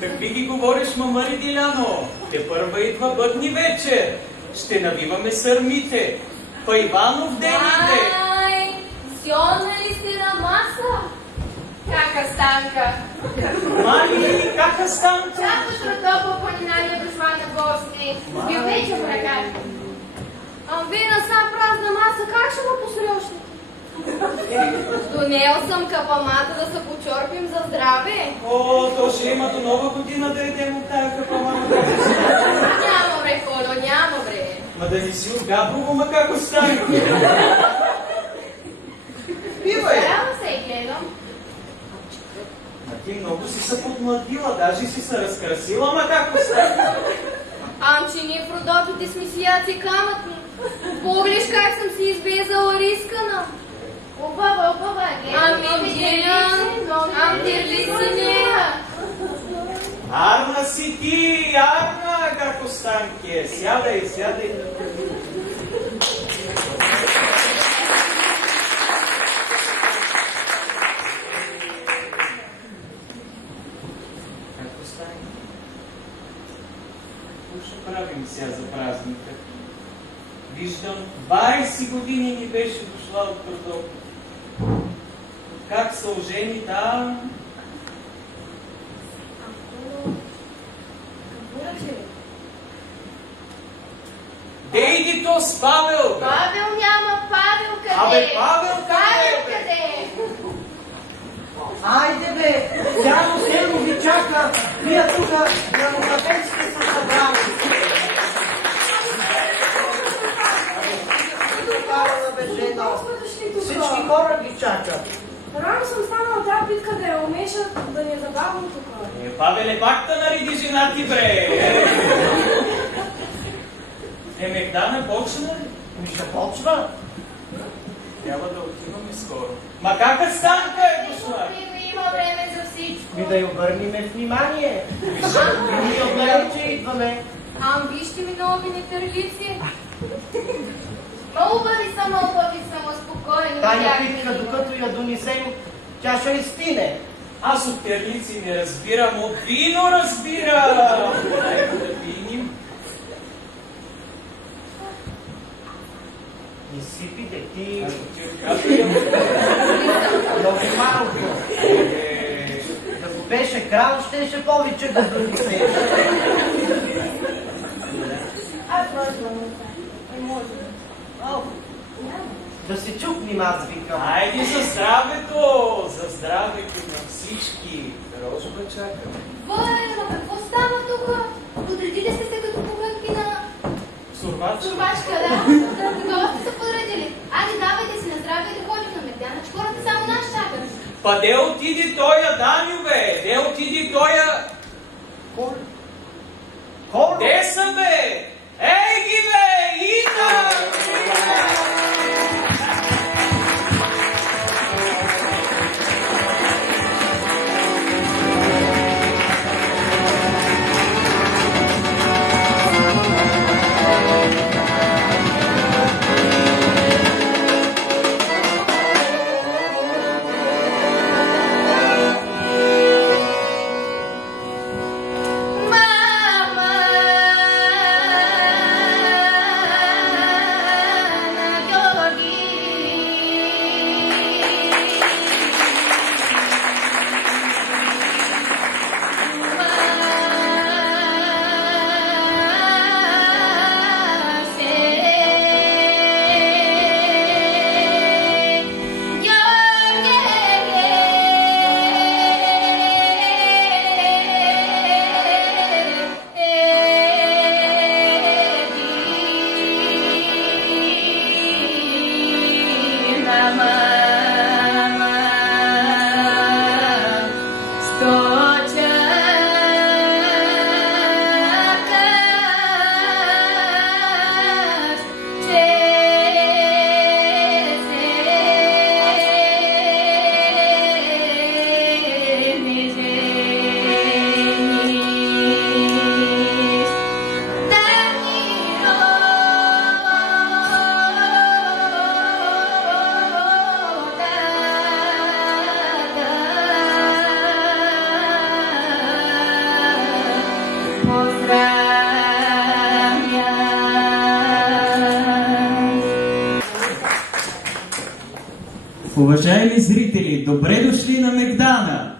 Какви ги говориш, мамари Диляно? Те първа идва бъдни вечер. Ще навиваме сърмите. Па Иванов дените. Ай, сьознали сте на маса? Кака Станка? Мали, кака Станка? Цялото трудово планинание дошла на гости. С биовече в ръката. Вие на сам празна маса, как ще го посрещнете? Донел съм капамата да се почорпим за здраве. О, то ще има до нова година да едем от тая капамата. Няма бре, Коло, няма бре. Ма да не си от Габрово, ма како стане? Бивай! Старава се и гледам. А ти много си се подмладила, даже си се разкрасила, ма како стане? Че ние в родопите сме сияци камътни. Поглиш как съм си избезала рискана. Опава, Арна си ти, Арна, како Станке. Сядай. Како Станке? Какво ще правим сега за празника? Виждам, 20 години ни беше дошла от Родопите. Как са ожени там? Де иди то с Павел? Павел няма, Павел къде? Абе, Павел къде? Айде бе, дядо Сено ви чака, вие тук на Мухапенците са събрали. Всички хора ги чакат. Рано съм станала тази битка да я умеша, да ни е забавно тук. Павеле, пак да нареди жена ти, бре! Мегдана почна ли? Ще почва. Трябва да отиваме скоро. Ма кака Станка е дошла? Има време за всичко. Да й обърнем внимание. Ние отгледам, че идваме. Вижте ми новини търлици. Мълбави са, спокойно. Тая питка, докато я донесем, тя ще изстине. Аз от терлици не разбирам, от вино разбирам! Айде да пиним. Не сипи, дети. Ти Много малко. Да го беше крал, щеше повече да донесе. Аз може. Да се чукнем, аз викам. Айде за здравето! За здравето на всички! Рожба чакаме. Ама какво става тук? Подредили сте се като поглъдки на... Сурвачка, да. Такова сте се подредили. Айде, давайте си на здраве да ходим на Медяна, че хората само нас чакат. Па де отиди тоя, Даню, бе? Де отиди тоя... Коло? Де са, бе? Ей ги, бе! Ида! Мама! Уважаеми зрители, добре дошли на Мегдана!